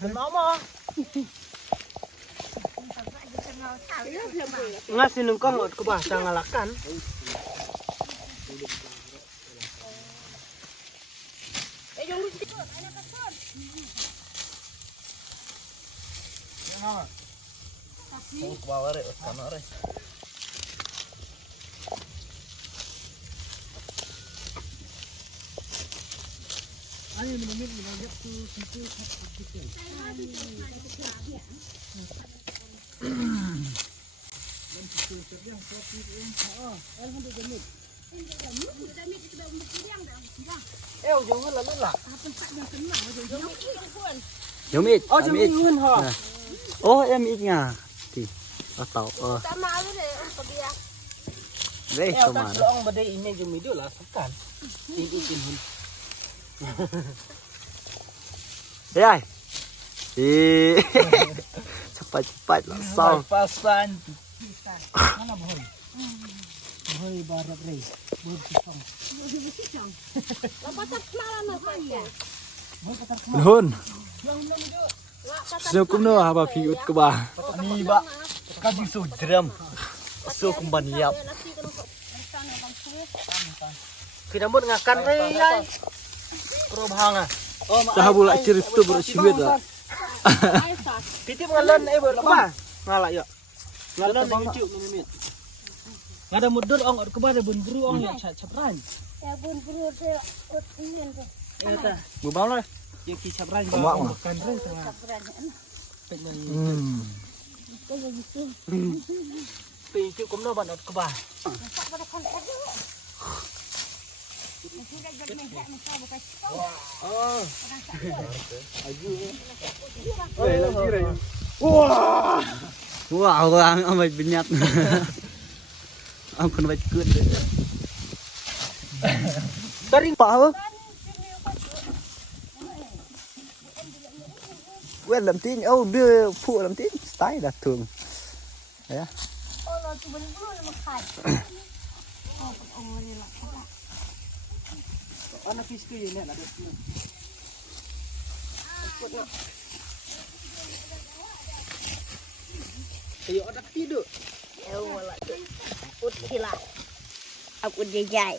เป็นน้องมั้งngasih nungkong ke bahasa ngalakan jangan lalu lah. Giống ít. Oh, jangan ingin ha. Oh, em ít nha. Thì tàu Đây Em sama tak ada. seorang badai ini jumi dia lah sekan. Tinggi tinggi. Đây. Thì cepat-cepat langsung. Pasan. Mana bohong? Bohong barat rey. Bohong pisang. Hôn. Siêu cũng nữa bà phi út cơ bà. Ni ba. Kaji su jeram. Su kumban liap. Kita buat ngakan rey ay. Perubahang ah. Dah boleh cerita tu bersiwet lah. Titip ngalan berapa? Ngalak ya. Ngalan di YouTube minit. Ngada mudur ong ke bawah bun buru ong ya capran. Ya bun buru dia ingin tu. Ya ta. Bubau lah. Yang ki capran ba makan rey tengah. Pi YouTube cũng nó bạn ke bawah. Wow, ang may binyat. Ang pun may good. Taring Pa ho. Quên làm tin, đưa phụ làm tin, style đặt thường. Đấy á. Oh, tu bun buru nak makan. Oh, ni lah. anak fiskal ni ada. Ayo ada tidur. Wala tu. Ut kila. Aku jejai.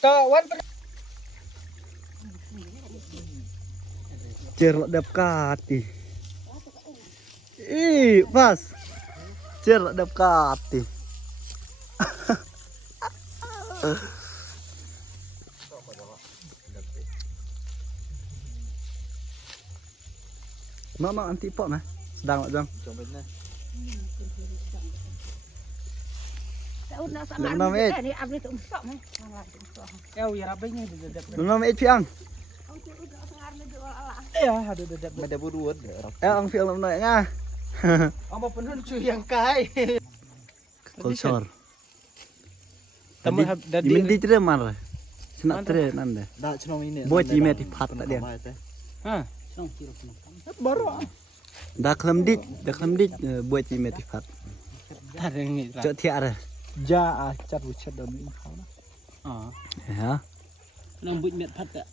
Kawan Cer đẹp kati. Pas. Cer đẹp kati. Mama anti pok mah. Sedang mak jang. Nama et. Ni abli tu sok meh. eu ya rabenya dedap. Nama et piang. Ya ada dedap. Ada buruan. Ang film nói nha. Apa penun cuy yang kai. Kultur. Tamu dah Di mindi tre mar. Senak tre nanda. dah cenom ini. Buat jimet di pat tak dia. Ha. Baru. Dah kelam dit buat jimet di pat. Ada ni. Cok tiara. Ja cat bucet dah ni kau na. Ya. Nang buat met pat tak.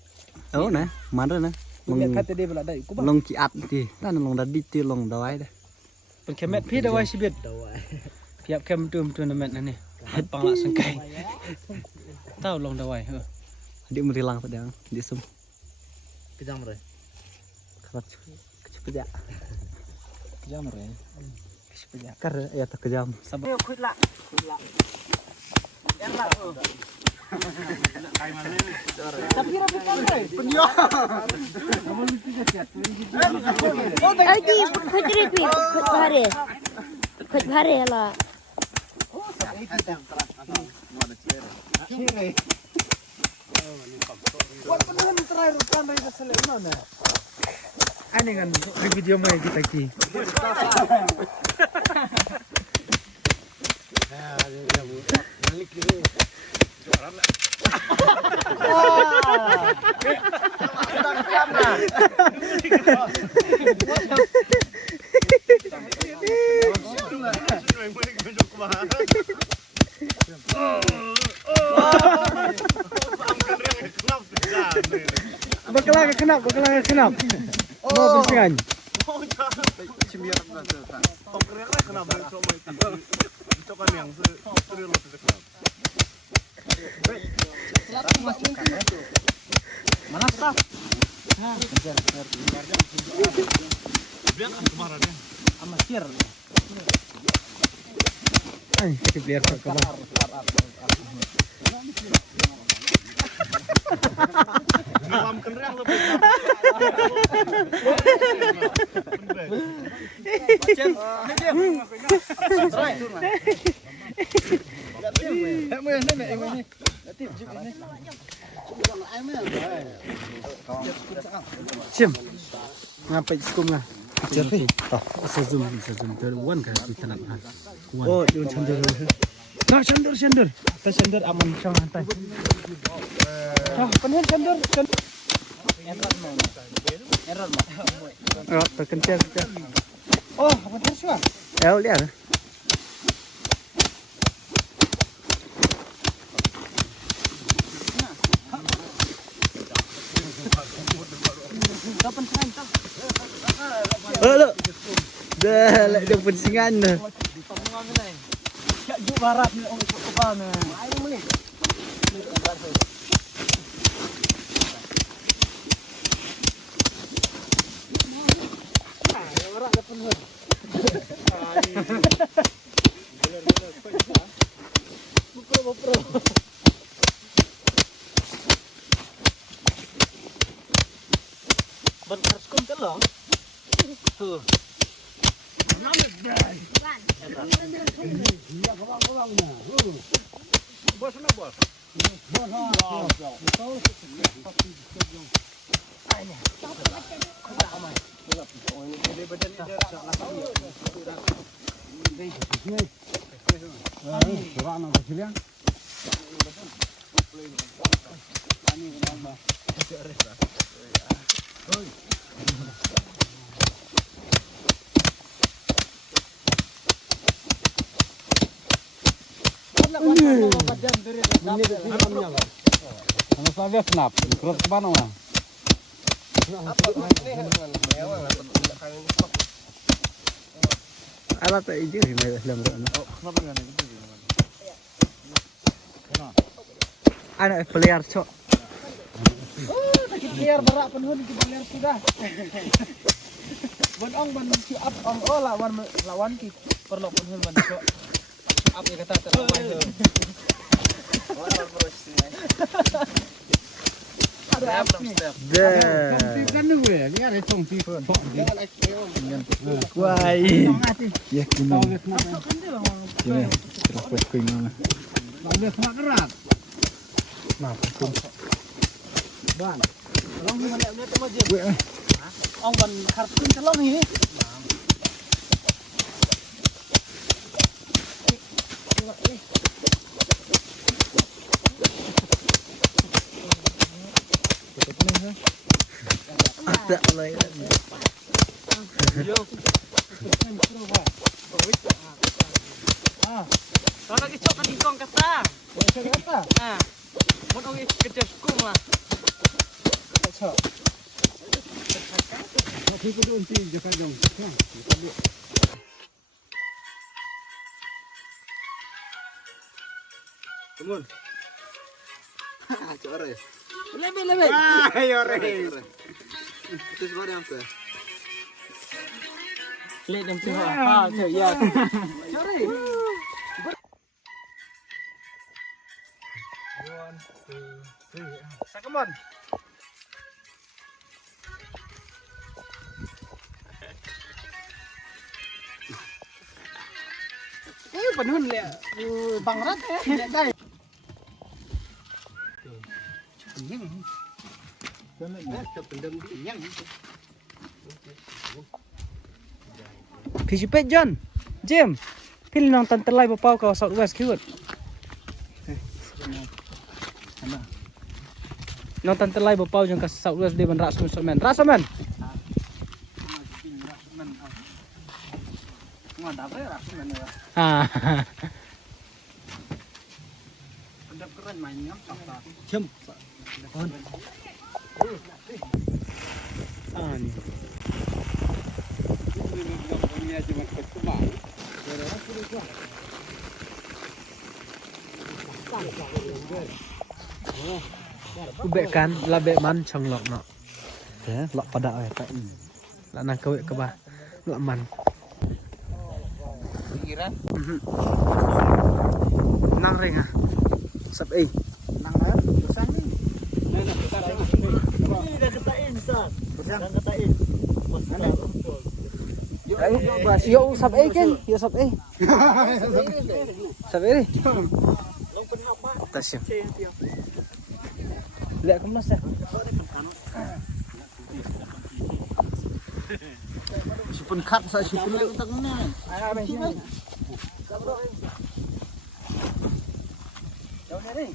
Oh nah, mana nah. Met pat dia pula dai. Ku ba. Long kiat ti. Nan long dadit ti long dawai dah. Pen kemet pi dawai sibit. Dawai. Piap kem tournament ni. Pang lak sengkai. Tahu long dawai. Dia merilang pedang di sum. Kejam re. Kerat kejam. Kejam re. Kejam. Kar ya tak kejam. Sabar. Kuit lak. Yang lak. Tapi rapi kan re. Penyo. Lagi kut ripi, kut bahare. Kut bahare lah. Buat penun terakhir kan dari selesai mana? Ani kan di video mai kita ki. Balik kiri. Bakalan kenap. Mau bersingan. Mana staf? Amatir. Ay, kita player ka ba? Sim. Ngapa iskum lah? Cerpi. Bisa zoom terwan kan di tanah. Oh, di sandur. Nah, sandur. Ta sandur aman chang hantai. Penuh sandur. Error mah. Oh, terkencang. Oh, apa terus wah? Lihat. Kapan sekarang tak? Lo. Dah, lek dia pensingan dah. Ya ju barat ni orang kepal ni. Air boleh. Barat dah penuh. Bupro. Bentar sekum telong. Tuh. Ano sabi kenap? Cross ba no? Ala ta iji may lam ro no. Ana player cho. Player berak penuh di player sudah. Ban si up ong lawan ki perlu penuh ban cho. Up ya kata terawai. Wai. Ya kino. Ya, terus kino. Ada kena kerat. Nah, kum. Ban. Long ni mana tu aja. Ong ban harpun telong ni. Ada mulai. Kalau lagi cok kan ingkong kata. Kata. Ah. Mau orang kerja sekum lah. Cok. Tapi kudu unti jaka jong. Temun. Cok ore. Lebe. Ayo ore. Terus baru apa? Lihat dem tu. Ha, ya. Core. Sakamon. Penuh le. Bang rat ya. Dai. Pijipet John. Jim. Pilih nang tantelai bapau kau Southwest kiwat. Nang tantelai bapau jang ka Southwest di ban Rasaman. Rasaman. Ah. keren mainnya apa? Jem. On. Ani. Ubek kan labek man chong lok no. Ya, lok pada ai tak. Lak nang kawek ke bah. Lak man. Pikiran? Nang ring ah. Sab ai. Nang mana? Besang ni. Ini dah ketain Ustaz. Dah ketain. Mana? Yo sab ai kan? Yo sab ai. Sab ai. Tasim. Lihat ke mas ya. Sipun kat sa sipun le utak ni. Jauh ni.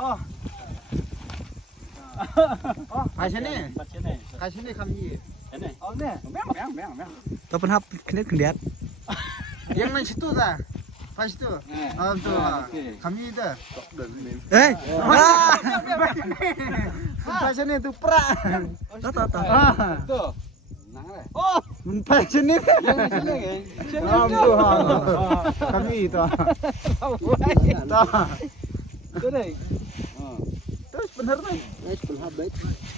Oh. Oh, kat sini. Kat sini kami. Sini. Oh, ni. Memang. Tahu hap kendiat. Yang main situ dah. Pas situ. Oh, tu. Kami tu. Eh. Pas sini tu perak. Tahu. Tu. Oh, pas sini. Sini tu. Kami tu. Tu. Tu deh. Terus benar tu.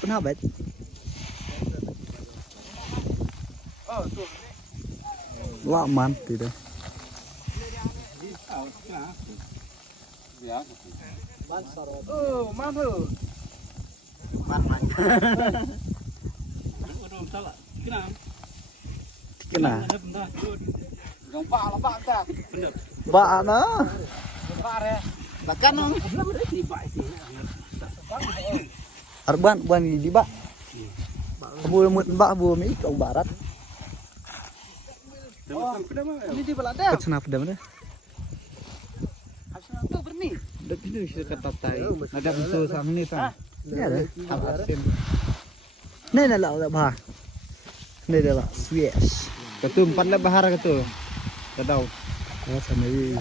Penhabat. Oh, tu. Laman tidak. Oh, mana? Kena. Lompat dah. Ba na. Bahkan on. Arban ban di ba. Bu mut ba bu mi ke barat. Ini di belanda. Kecena pedam dah. Habis tu berni. Dak ini bisa kata tai. Ada betul sang ni tang. Ya dah. Abasin. Ni dah lah bah. Ni dah lah Swiss. Ketu 4 lah bahar ketu. Tadau. Oh sana ni.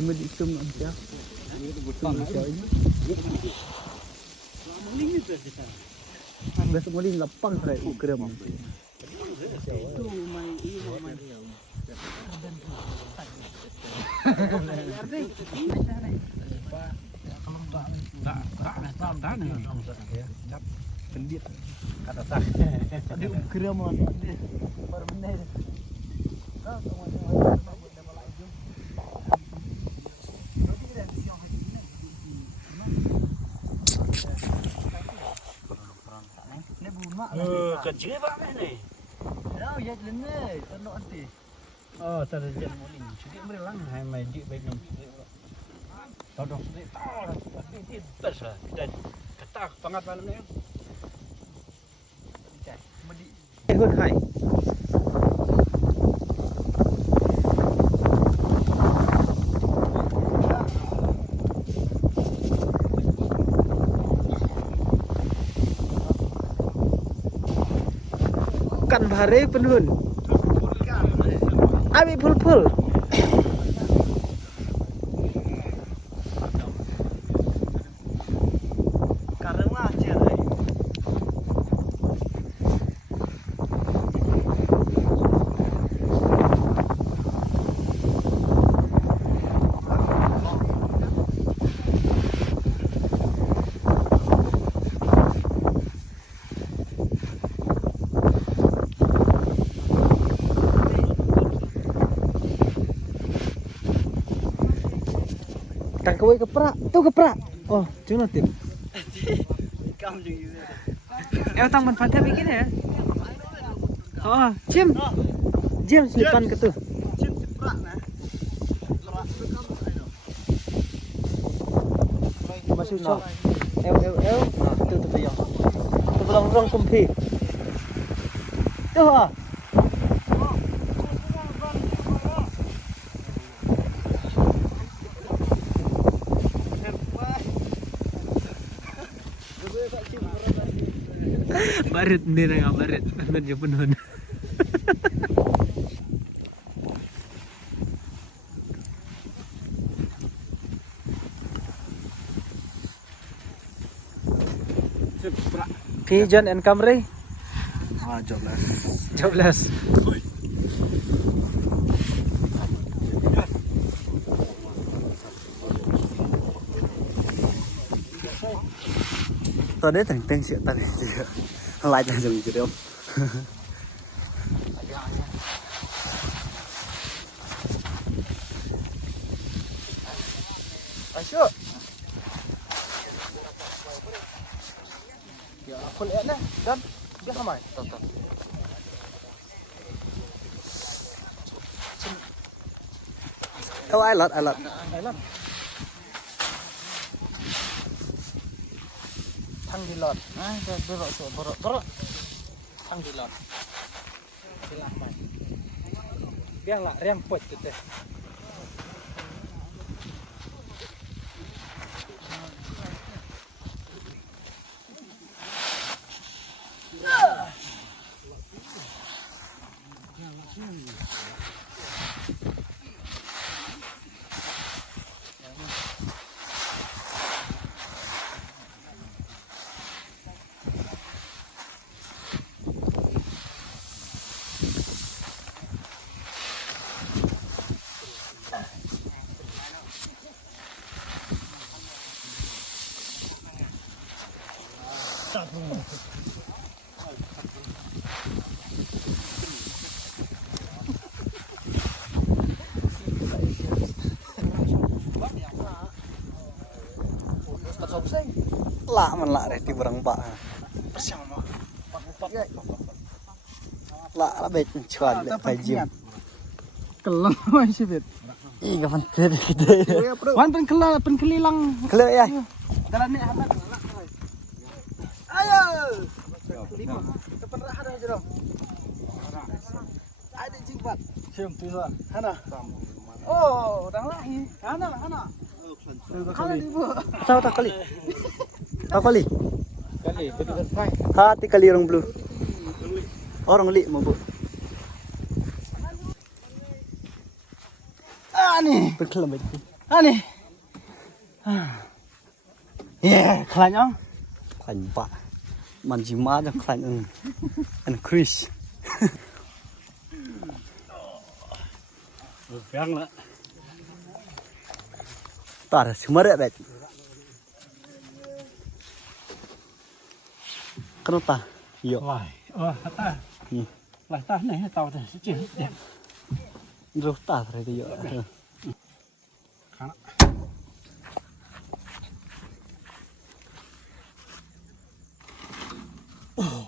Cuma di zoom aja. Besok muling lapang kayak ukrem. Pendit. Kata tak. Ada ukrem mana? Baru benar. Kecil banget ni. Ya, ya lene, tenok nanti. Oh, tak ada jalan muling. Sedikit merilang, hai magic baik nom. Todong sedikit, tapi dia best lah. Kita ketak pangat malam ni. Hơn hai. Kan bahare penhun. Abi pul-pul. kawai keprak. Tuh keprak. Oh, cuma tip. Tang manfaatnya bikin ya. Oh, Jim. Jim selipan ke tuh. Masuk sok. El. Nah, itu yang. Itu belum rong kumpi. Tuh ah. Barit hindi na nga barit. Medyo punhon. Pigeon and Camry. Jobless. Jobless. Tadi teng sih tadi. Lại ra dùng chứ không? Ayo. Ya, aku lihat nih dan dia ramai. Tonton. Oh, I lot. Thang đi lọt, bro. Thang đi lọt. Bilang mai. Biang lah, rem pot gitu. Lạ mà lạ đấy thì barang bạ. Lạ là bệt chuẩn lại phải diam. Kelang masih bet. Ih, kapan tadi gitu. Wan penkelilang. Kelak ya. Jalan ni hambat. Ayo. Depan rahat aja dong. Ada jingbat. Sium tuh. Hana. Oh, udah lahir. Hana. Kali ibu. Tahu tak kali? Tahu kali? Kali, betul fine. Hati kali orang blue. Orang li mau bu. Ani. Berkelam itu. Ani. Yeah, kelanyang. Kelany pak. Manjima aja kelanyang. And Chris. Yang lah. Tar semua ada bet. Kenapa? Yo. Wah, ta. Lah ta này tàu thì chỉ đẹp. Rồi ta rồi thì yo. Khá. Oh.